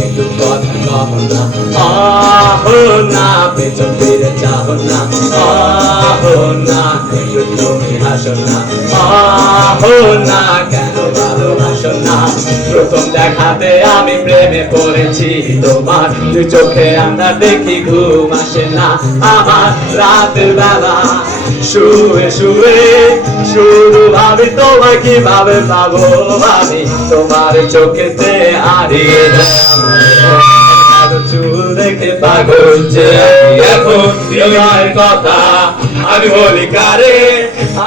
একটু কথা কহ না, আহো না পেছন ফিরে যাও না, আহো না একটু তুমি হাসো না, আহো না কেন ভালোবাসো না। প্রথম দেখাতে আমি প্রেমে পড়েছি তোমার, দুই চোখে আমরা দেখি ঘুম আসে না আমার। রাতের বেলা শুয়ে শুয়ে শুধু ভাবি তোমায় কিভাবে পাবো আমি, তোমার চোখেতে হারিয়ে চুল দেখে পাগল যে এখন তোমার কথা আমি বলি কারে,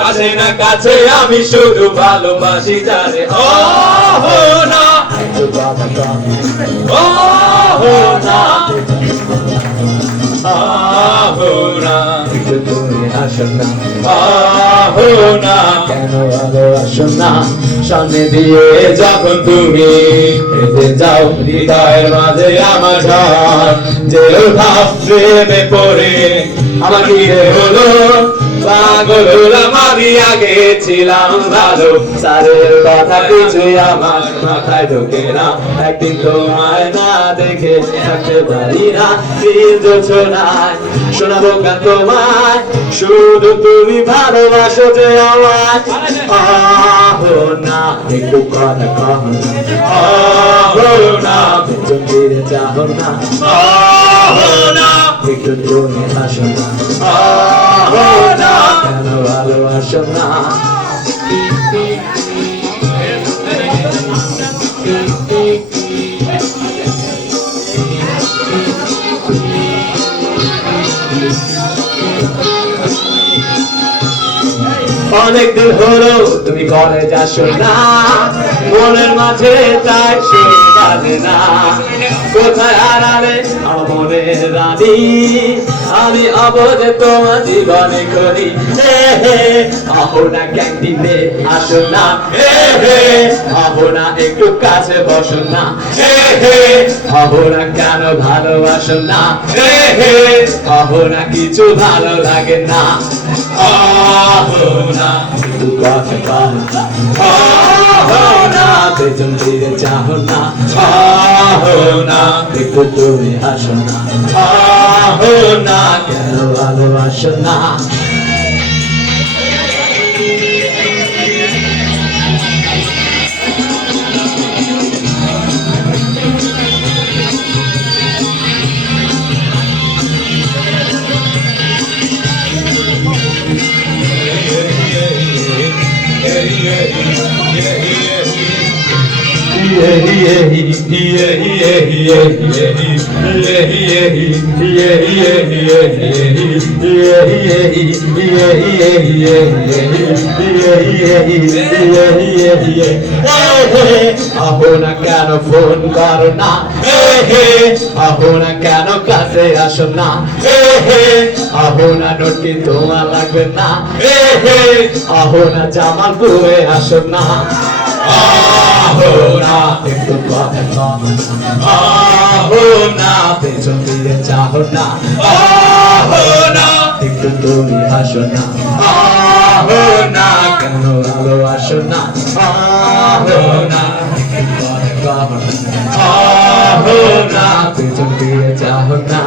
আসে না কাছে আমি শুধু ভালোবাসি যারে। ওহো না ওহো না আহো না তুমি আসো না, আহো না কেন ভালোবাসো না। সামনে দিয়ে যখন তুমি হেঁটে যাও হৃদয়ের মাঝে আমার ঘর, যে ভাব প্রেমে পড়ে আমার কি হলো, পাগল হলাম আমি আগে ছিলাম ভালো। স্যারের কথা কিছুই আমার মাথায় ঢোকে না, একদিন তোমায় না দেখে থাকতে পারি না। শোনায় শোনাবো গান তোমায়, শুধু তুমি ভালোবাসো যে আমায়। আহো না একটু কথা কহ না, আহো না পেছন ফিরে যাও না, আহো না একটু তুমি হাসো না, আহো না কেন ভালোবাসো না। অনেকদিন হলো তুমি কলেজ আসো না, মনের মাঝে তাই সুর বাজে না। কোথায় হারালে আমার মনের রানী, আমি অবধে তোমার জীবনে করি। আহো না ক্যান্টিনে আসো না, আহো না একটু কাছে বসো না, আহো না কেন ভালোবাসো না, আহো না কিছু ভালো লাগে না। আহো না একটু কথা কহ না, আহো না পেছন ফিরে যাও না, আহো না একটু তুমি হাসো না, আহো না কেন ভালোবাসো না। আহো না কেন ফোন করো না, আহো না কেন কাছে আসো না, আহো না নোটটি তোমার লাগবে না, আহো না জামালপুরে আসো না। আহো না একটু কথা কহ না, আহো না পেছন ফিরে যাও না, আহো না একটু তুমি হাসো না, আহো না কেন ভালোবাসো না, আহো না একটু কথা কহ না, আহো না পেছন ফিরে যাও না।